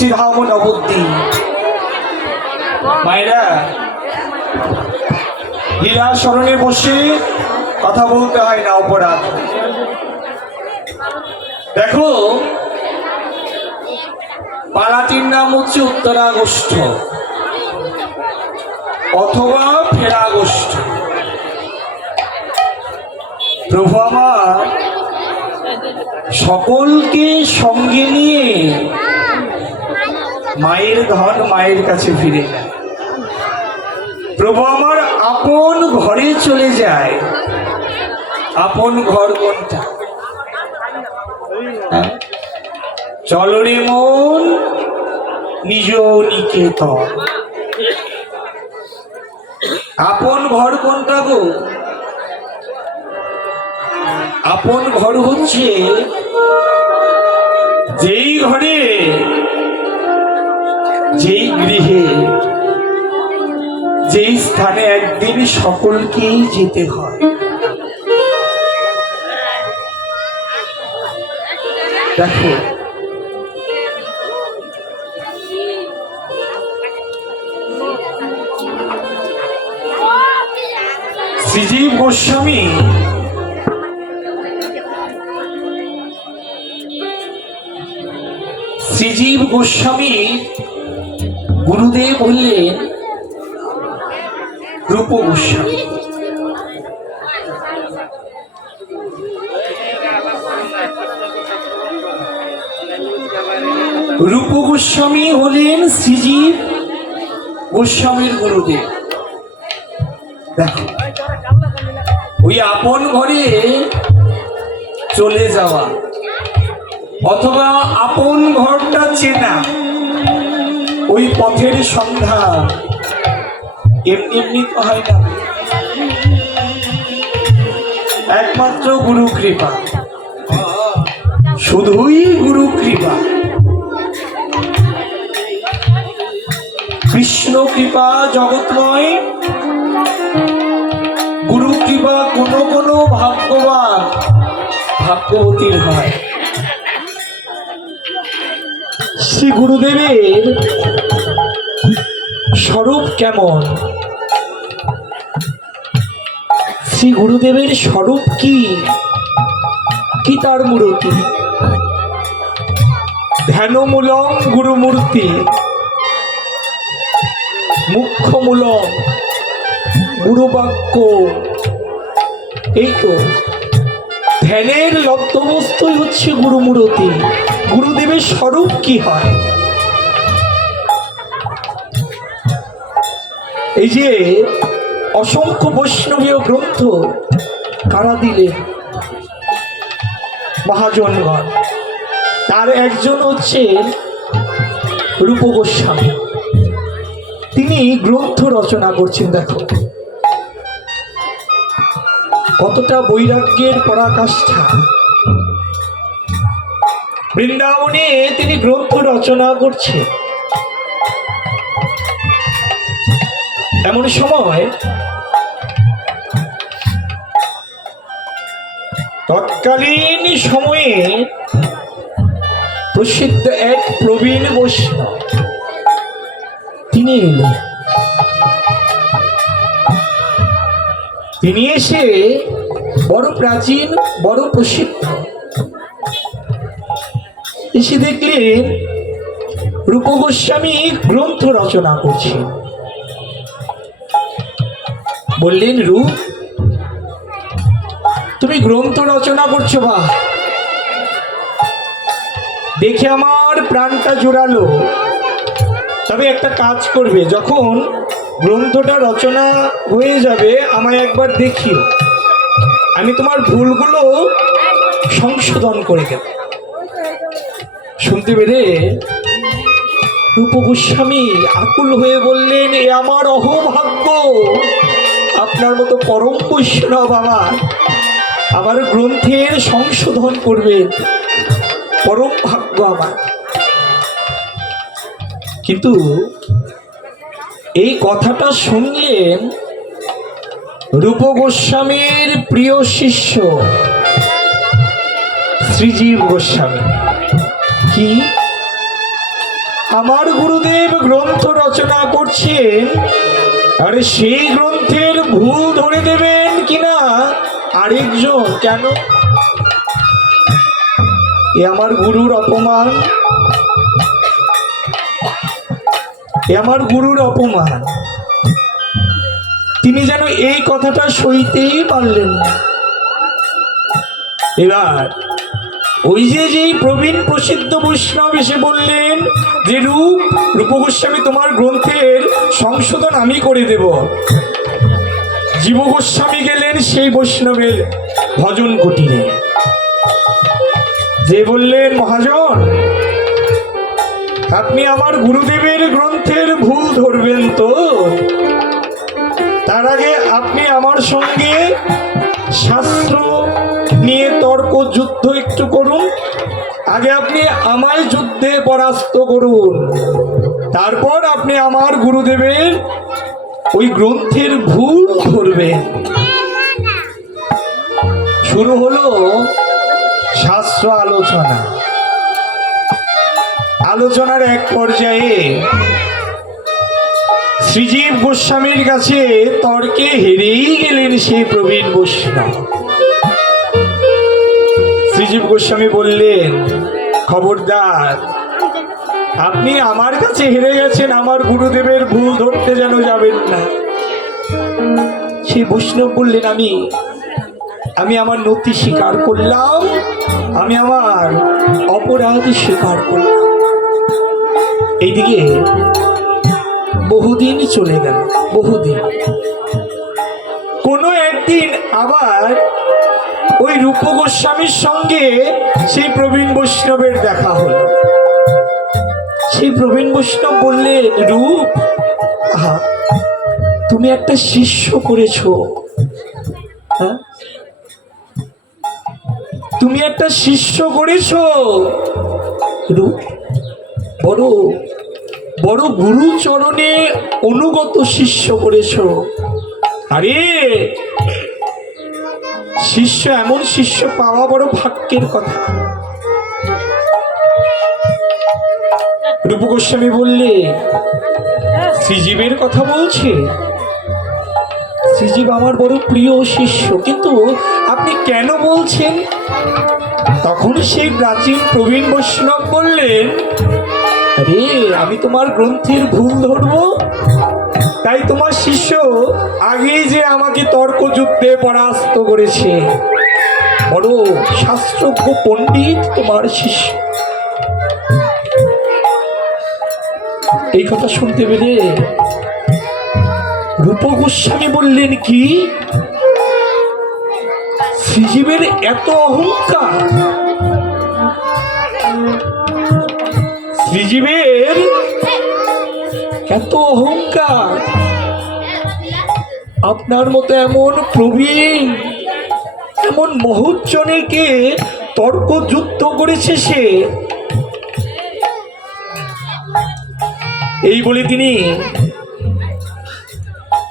শ্রীধাম নবদ্বীপ। মায়েরা, লীলা স্মরণে বসে কথা বলতে হয় না, অপরাধ। দেখো, পালাটির নাম হচ্ছে উত্তরাগষ্ঠ অথবা ফেরাগষ্ঠ। প্রভু আমার সকলকে সঙ্গে নিয়ে মায়ের ধন মায়ের কাছে ফিরে যায়। প্রভু আমার আপন ঘরে চলে যায়। আপন ঘর কোনটা? চল রে মন নিজ নিকেতন। আপন ঘর কোনটা গো? আপন ঘর হচ্ছে যেই ঘরে, যেই গৃহে, যেই স্থানে একদিন সকলকেই যেতে হয়। দেখো, শ্রীজীব গোস্বামী গুরুদেব বললেন রূপ গোস্বামী। রূপ গোস্বামী হলেন শ্রীজীব গোস্বামীর গুরুদেব। দেখো, ওই আপন ঘরে চলে যাওয়া অথবা আপন ঘরটা চেনা, ওই পথের সন্ধান এমনি এমনি তো হয় না, একমাত্র গুরু কৃপা, শুধুই গুরু কৃপা। কৃষ্ণ কৃপা জগৎময়, গুরু কৃপা কোন কোন ভাগ্যবান ভাগ্যবতীর হয়। শ্রী গুরুদেবের স্বরূপ কেমন? শ্রী গুরুদেবের স্বরূপ কি? কি তার মূর্তি? ধ্যানমূলম গুরুমূর্তি, মুখ্যমূলম গুরুবাক্য। এই তো ধ্যানের লব্ধবস্তুই হচ্ছে গুরুমূর্তি। গুরুদেবের স্বরূপ কি হয়? এই যে অসংখ্য বৈষ্ণবীয় গ্রন্থ কারা দিলেন? মহাজনগণ। তার একজন হচ্ছে রূপ গোস্বামী। তিনি গ্রন্থ রচনা করছেন। দেখো কতটা বৈরাগ্যের পরাকাষ্ঠা। বৃন্দাবনে তিনি গ্রন্থ রচনা করছেন। এমন সময় তৎকালীন সময়ে প্রসিদ্ধ এক প্রবীণ বৈষ্ণব তিনি এলেন। তিনি এসে বড় প্রাচীন, বড় প্রসিদ্ধ, এসে দেখলেন রূপ গোস্বামী গ্রন্থ রচনা করছেন। বললেন, রূপ, তুমি গ্রন্থ রচনা করছো? বা দেখে আমার প্রাণটা জোড়ালো। তবে একটা কাজ করবে, যখন গ্রন্থটা রচনা হয়ে যাবে আমায় একবার দেখিও, আমি তোমার ভুলগুলো সংশোধন করে দেব। শুনতে পেরে রূপ গোস্বামী আকুল হয়ে বললেন, এ আমার অহোভাগ্য, আপনার মতো পরম বৈষ্ণব আমার গ্রন্থের সংশোধন করবেন, পরম ভাগ্য আমার। কিন্তু এই কথাটা শুনলেন রূপ গোস্বামীর প্রিয় শিষ্য শ্রীজীব গোস্বামী। কি আমার গুরুদেব গ্রন্থ রচনা করছেন, আরে সেই গ্রন্থের ভুল ধরে দেবেন কিনা আরেকজন? কেন? এ আমার গুরুর অপমান, এ আমার গুরুর অপমান। তিনি যেন এই কথাটা সইতেই পারলেন না। এবার ওই যে প্রবীণ প্রসিদ্ধ বৈষ্ণব এসে বললেন যে রূপ গোস্বামী, তোমার গ্রন্থের সংশোধন আমি করে দেব। জীব গোস্বামী গেলেন সেই বৈষ্ণবের ভজন কুটিরে, যে বললেন, মহাজন, আপনি আমার গুরুদেবের গ্রন্থের ভুল ধরবেন তো? তার আগে আপনি আমার সঙ্গে শাস্ত্র নিয়ে তর্ক যুদ্ধ একটু করুন। আগে আপনি আমায় যুদ্ধে পরাস্ত করুন, তারপর আপনি আমার গুরুদেবের ওই গ্রন্থের ভুল ধরবেন। শুরু হলো শাস্ত্র আলোচনা। আলোচনার এক পর্যায়ে শ্রীজীব গোস্বামীর কাছে তর্কে হেরেই গেলেন সেই প্রবীণ বৈষ্ণব। শ্রীজীব গোস্বামী বললেন, খবরদার, আপনি আমার কাছে হেরে গেছেন, আমার গুরুদেবের ভুল ধরতে যেন যাবেন না। সেই বৈষ্ণব বললেন, আমি আমার নতি স্বীকার করলাম, আমি আমার অপরাধ স্বীকার করলাম। এইদিকে বহুদিন চলে গেল, বহুদিন। কোনো একদিন আবার ওই রূপ গোস্বামীর সঙ্গে সেই প্রবীণ বৈষ্ণবের দেখা হলো। সেই প্রবীণ বৈষ্ণব বললেন, রূপ, তুমি একটা শিষ্য করেছো, হ্যাঁ, তুমি একটা শিষ্য করেছো রূপ, বড় বড় গুরু চরণে অনুগত শিষ্য করেছো। আরে শিষ্য, এমন শিষ্য পাওয়া বড় ভাগ্যের কথা। রূপ গোস্বামী বললে, শ্রীজীবের কথা বলছে? শ্রীজীব আমার বড় প্রিয় শিষ্য, কিন্তু আপনি কেন বলছেন? তখন সেই প্রাচীন প্রবীণ বৈষ্ণব বললেন, আরে আমি তোমার গ্রন্থের ভুল ধরবো, তাই তোমার শিষ্য আগেই যে আমাকে তর্ক যুদ্ধে পরাস্ত করেছে। বড় শাস্ত্রজ্ঞ পণ্ডিত তোমার শিষ্য। এই কথা শুনতে পেলে রূপ গোস্বামী বললেন, কি শ্রীজীবের এত অহংকার? শ্রীজীবের এত অহংকার? আপনার মতো এমন প্রবীণ, এমন মহোজ্জনেকে তর্ক যুদ্ধ করেছে সে। এই বলে তিনি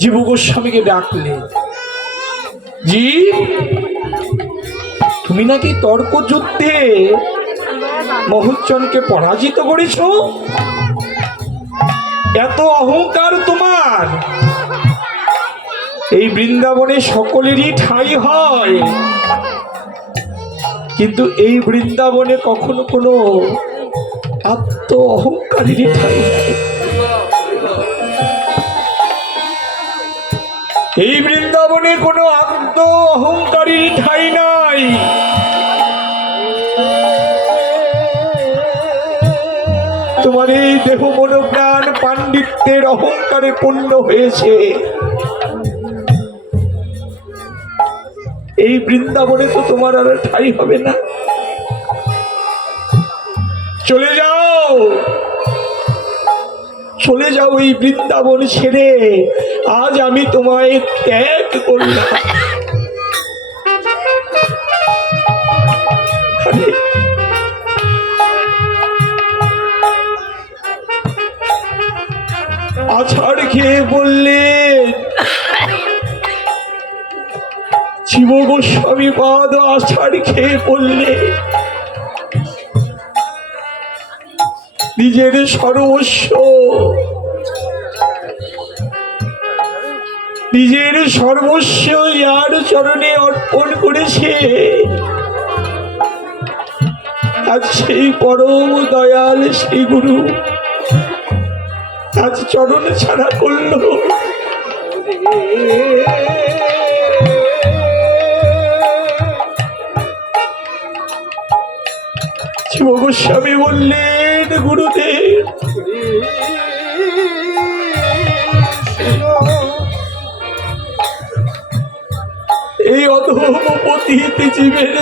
জীব গোস্বামীকে ডাকলেন, জি, তুমি নাকি তর্ক যুদ্ধে মহোজ্জনকে পরাজিত করেছ? এত অহংকার তোমার? এই বৃন্দাবনে সকলেরই ঠাঁই হয়, কিন্তু এই বৃন্দাবনে কখনো কোনো আত্ম অহংকারীরই ঠাঁই নাই। এই বৃন্দাবনে কোনো আত্ম অহংকারীর ঠাঁই নাই। তোমার এই দেহ মনোপ্রাণ পাণ্ডিত্যের অহংকারে পূর্ণ হয়েছে। এই বৃন্দাবনে তো তোমার আর ঠাঁই হবে না। চলে যাও, চলে যাও এই বৃন্দাবন ছেড়ে। আজ আমি তোমায় ত্যাগ করলাম। আছাড় খেয়ে বললেন, জীব গোস্বামী পাদ আছাড় খেয়ে বললে, নিজের সর্বস্ব, নিজের সর্বস্ব যার চরণে অর্পণ করেছে, আজ সেই পরম দয়াল সেই গুরু আজ চরণ ছাড়া করলো। শিব গোস্বামী বললেন, গুরুদেব এই অধম পতিত জীবের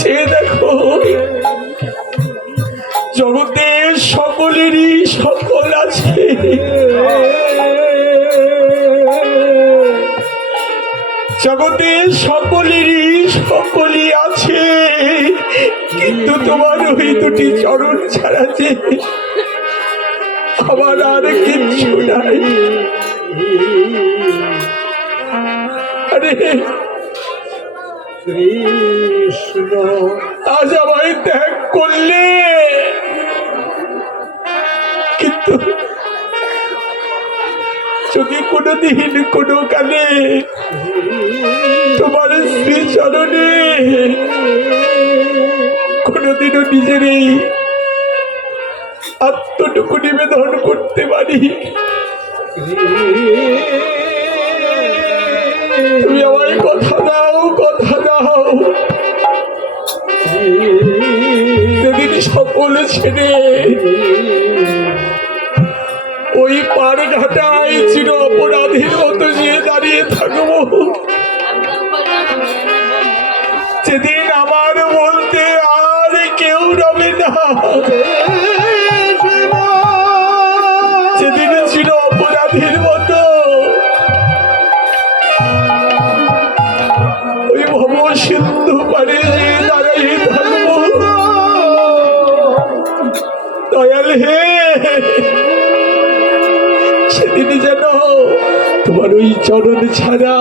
যে দেখো জগতের সকলেরই সকল আছে, জগতের সকলেরই সকলই আছে, কিন্তু তোমার ওই দুটি চরণ ছাড়া যে আমার আর কিচ্ছু নাই। আরে কৃষ্ণ আজ আমায় ত্যাগ করলে, কিন্তু যদি কোনোদিন কোনো কালে তোমার শ্রীচরণে কোনোদিনও নিজের এই আত্মটুকু নিবেদন করতে পারি, তুমি আমায় কথা দাও, কথা দাও, সেদিন সকল ছেড়ে ওই পার ঘাটায় চির অপরাধীর মতো যে দাঁড়িয়ে থাকবো, সেদিন আমার বলতে আর কেউ রবে না, সেদিন চির অপরাধীর মতো ওই ভব সিন্ধু পারে যে দাঁড়িয়ে থাকবো। দয়াল হে, সেদিন যেন তোমার ওই চরণ ছাড়া